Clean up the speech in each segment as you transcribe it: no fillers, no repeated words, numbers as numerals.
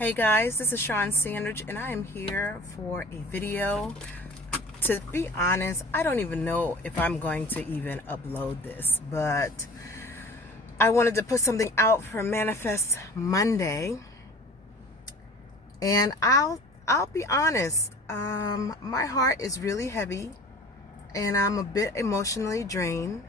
Hey guys, this is Sean Sandridge and I am here for a video. To be honest, I don't even know if I'm going to even upload this, but I wanted to put something out for Manifest Monday. And I'll be honest, my heart is really heavy and I'm a bit emotionally drained.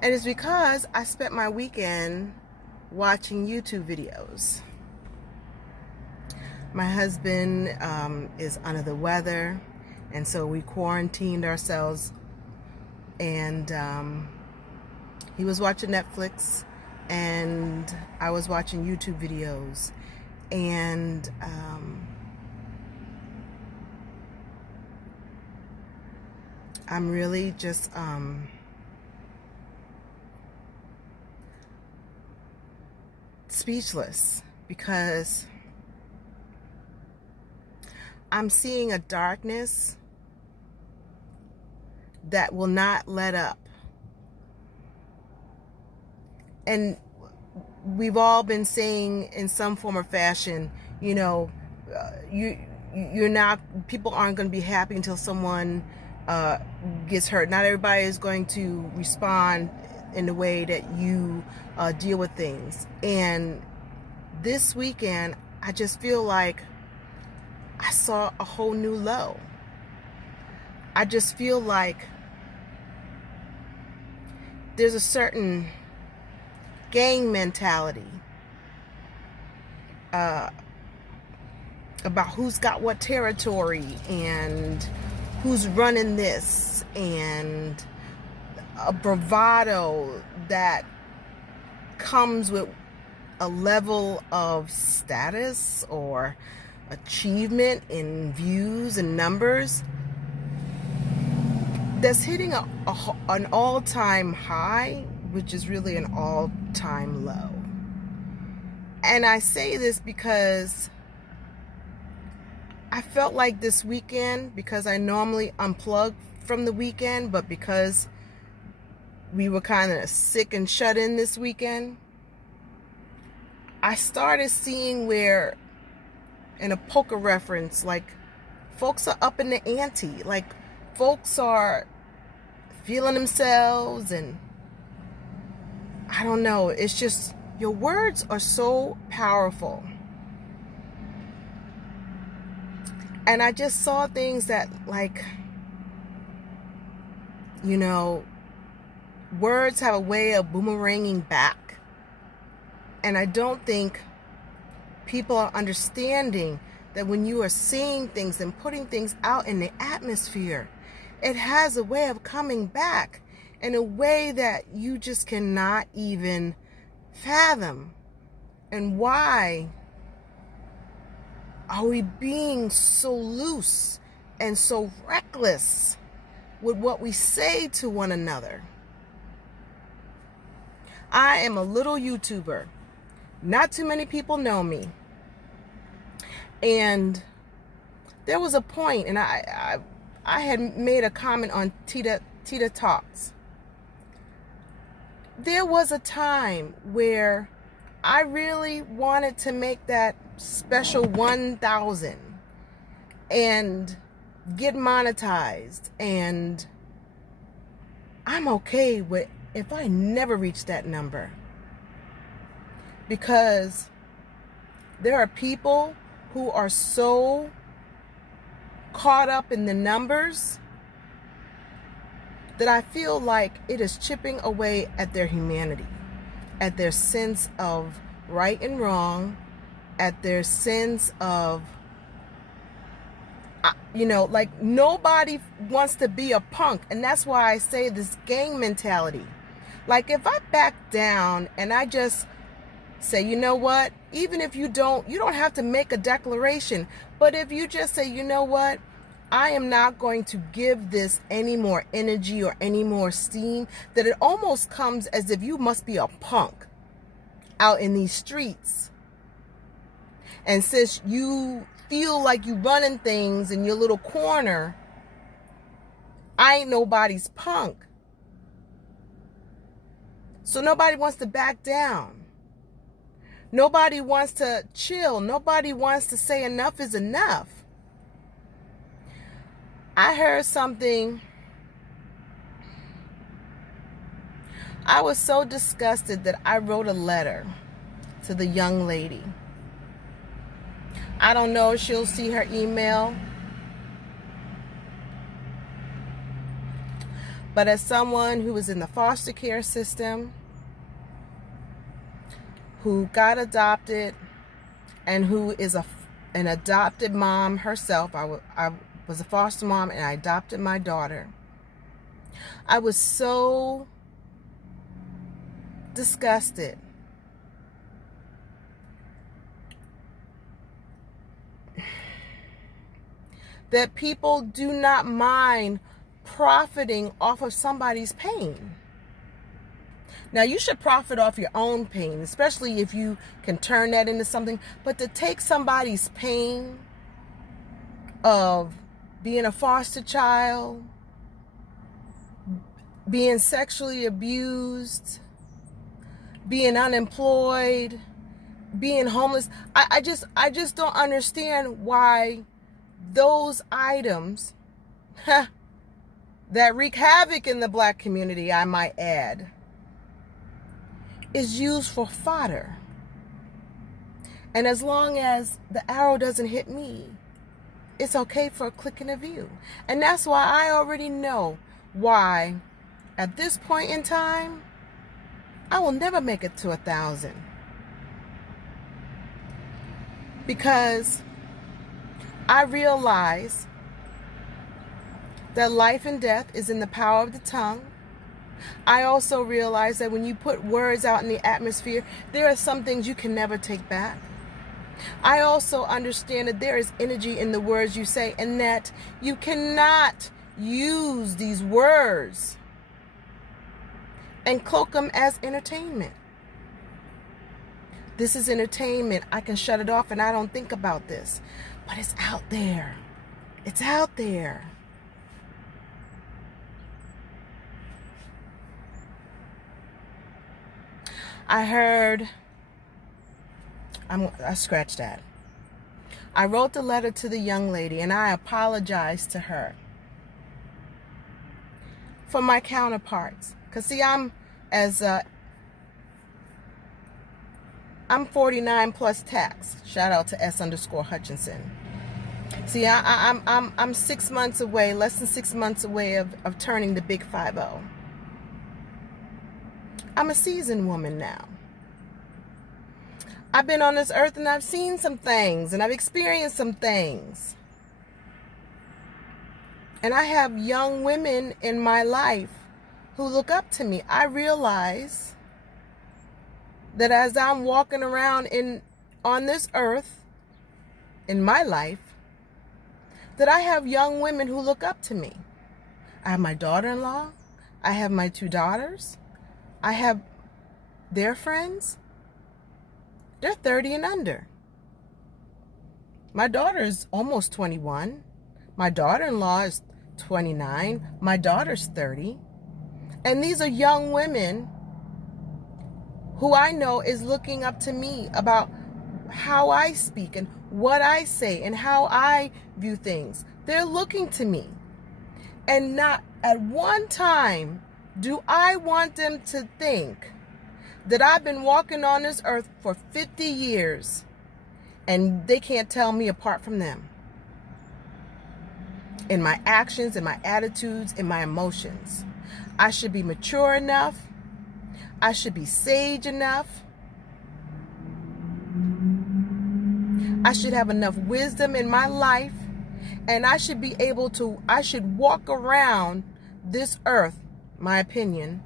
And it's because I spent my weekend watching YouTube videos. My husband is under the weather, and so we quarantined ourselves, and he was watching Netflix and I was watching YouTube videos, and I'm really just speechless because I'm seeing a darkness that will not let up. And we've all been saying in some form or fashion, you know, you're not, people aren't going to be happy until someone gets hurt. Not everybody is going to respond in the way that you deal with things. And this weekend, I just feel like I saw a whole new low. I just feel like there's a certain gang mentality about who's got what territory and who's running this, and a bravado that comes with a level of status or achievement in views and numbers that's hitting an all-time high, which is really an all-time low. And I say this because I felt like this weekend, because I normally unplug from the weekend, but because we were kind of sick and shut in this weekend, I started seeing where, in a poker reference, like, folks are up in the ante. Like, folks are feeling themselves, and I don't know, it's just, your words are so powerful. And I just saw things that, like, you know, words have a way of boomeranging back. And I don't think people are understanding that when you are seeing things and putting things out in the atmosphere, it has a way of coming back in a way that you just cannot even fathom. And why are we being so loose and so reckless with what we say to one another? I am a little YouTuber. Not too many people know me. And there was a point, and I had made a comment on Tita Talks. There was a time where I really wanted to make that special 1,000 and get monetized, and I'm okay with if I never reach that number, because there are people who are so caught up in the numbers that I feel like it is chipping away at their humanity, at their sense of right and wrong, at their sense of, you know, like, nobody wants to be a punk. And that's why I say this gang mentality. Like, if I back down and I just say, you know what, even if you don't have to make a declaration, but if you just say, you know what, I am not going to give this any more energy or any more steam, that it almost comes as if you must be a punk out in these streets. And since you feel like you running things in your little corner, I ain't nobody's punk. So nobody wants to back down. Nobody wants to chill. Nobody wants to say enough is enough. I heard something. I was so disgusted that I wrote a letter to the young lady. I don't know if she'll see her email. But as someone who was in the foster care system, who got adopted, and who is an adopted mom herself, I was a foster mom and I adopted my daughter. I was so disgusted that people do not mind profiting off of somebody's pain. Now, you should profit off your own pain, especially if you can turn that into something. But to take somebody's pain of being a foster child, being sexually abused, being unemployed, being homeless, I just don't understand why those items that wreak havoc in the black community, I might add, is used for fodder. And as long as the arrow doesn't hit me, it's okay for a click and a view. And that's why I already know why, at this point in time, I will never make it to 1,000. Because I realize that life and death is in the power of the tongue. I also realize that when you put words out in the atmosphere, there are some things you can never take back. I also understand that there is energy in the words you say, and that you cannot use these words and cloak them as entertainment. This is entertainment. I can shut it off and I don't think about this. But it's out there. It's out there. I scratched that. I wrote the letter to the young lady and I apologized to her for my counterparts. Because see, I'm 49 plus tax. Shout out to S_Hutchinson. See, I'm 6 months away, less than 6 months away of turning the big 50. I'm a seasoned woman now. I've been on this earth and I've seen some things and I've experienced some things. And I have young women in my life who look up to me. I realize that as I'm walking around on this earth in my life, that I have young women who look up to me. I have my daughter-in-law. I have my 2 daughters. I have their friends. They're 30 and under. My daughter is almost 21. My daughter-in-law is 29. My daughter's 30. And these are young women who I know is looking up to me about how I speak and what I say and how I view things. They're looking to me. And not at one time do I want them to think that I've been walking on this earth for 50 years and they can't tell me apart from them. In my actions, in my attitudes, in my emotions. I should be mature enough. I should be sage enough. I should have enough wisdom in my life. And I should be able to, I should walk around this earth, my opinion,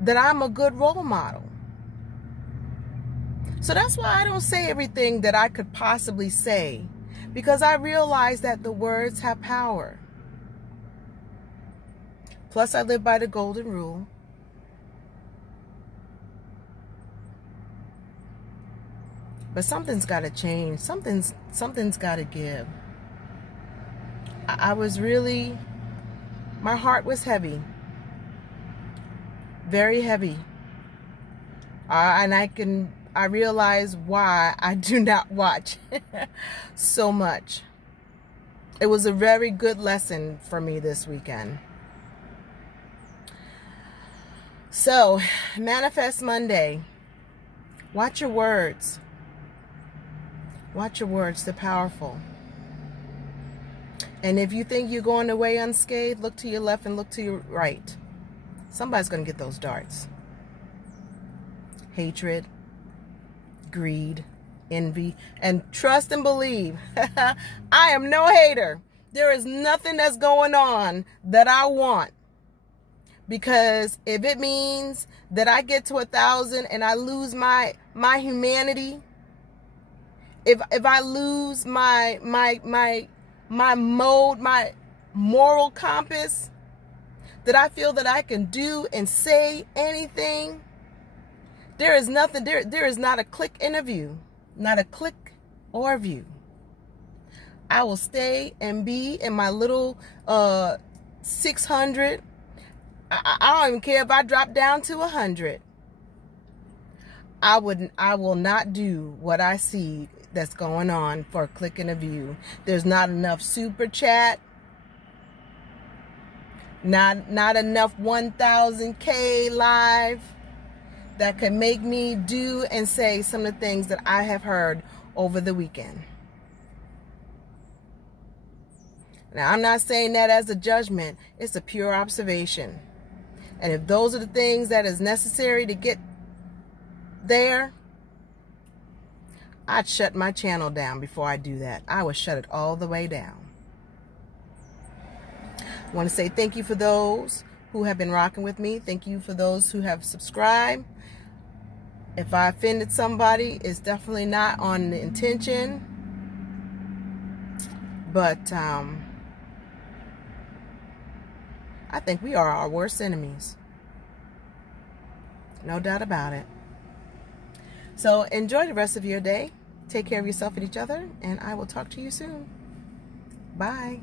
that I'm a good role model. So that's why I don't say everything that I could possibly say, because I realize that the words have power. Plus, I live by the golden rule. But something's got to change. Something's got to give. I was really, my heart was heavy. Very heavy. And I realized why I do not watch so much. It was a very good lesson for me this weekend. So, Manifest Monday. Watch your words. Watch your words. They're powerful. And if you think you're going away unscathed, look to your left and look to your right. Somebody's going to get those darts. Hatred, greed, envy, and trust and believe. I am no hater. There is nothing that's going on that I want. Because if it means that I get to 1,000 and I lose my humanity, if I lose my mode, my moral compass, that I feel that I can do and say anything, there is nothing, there is not a click in a view, not a click or view. I will stay and be in my little 600. I don't even care if I drop down to 100. I will not do what I see that's going on for a click and a view. There's not enough super chat. Not enough 1,000K live that can make me do and say some of the things that I have heard over the weekend. Now, I'm not saying that as a judgment. It's a pure observation. And if those are the things that is necessary to get there, I'd shut my channel down before I do that. I would shut it all the way down. I want to say thank you for those who have been rocking with me. Thank you for those who have subscribed. If I offended somebody, it's definitely not on the intention. But I think we are our worst enemies. No doubt about it. So enjoy the rest of your day. Take care of yourself and each other, and I will talk to you soon. Bye.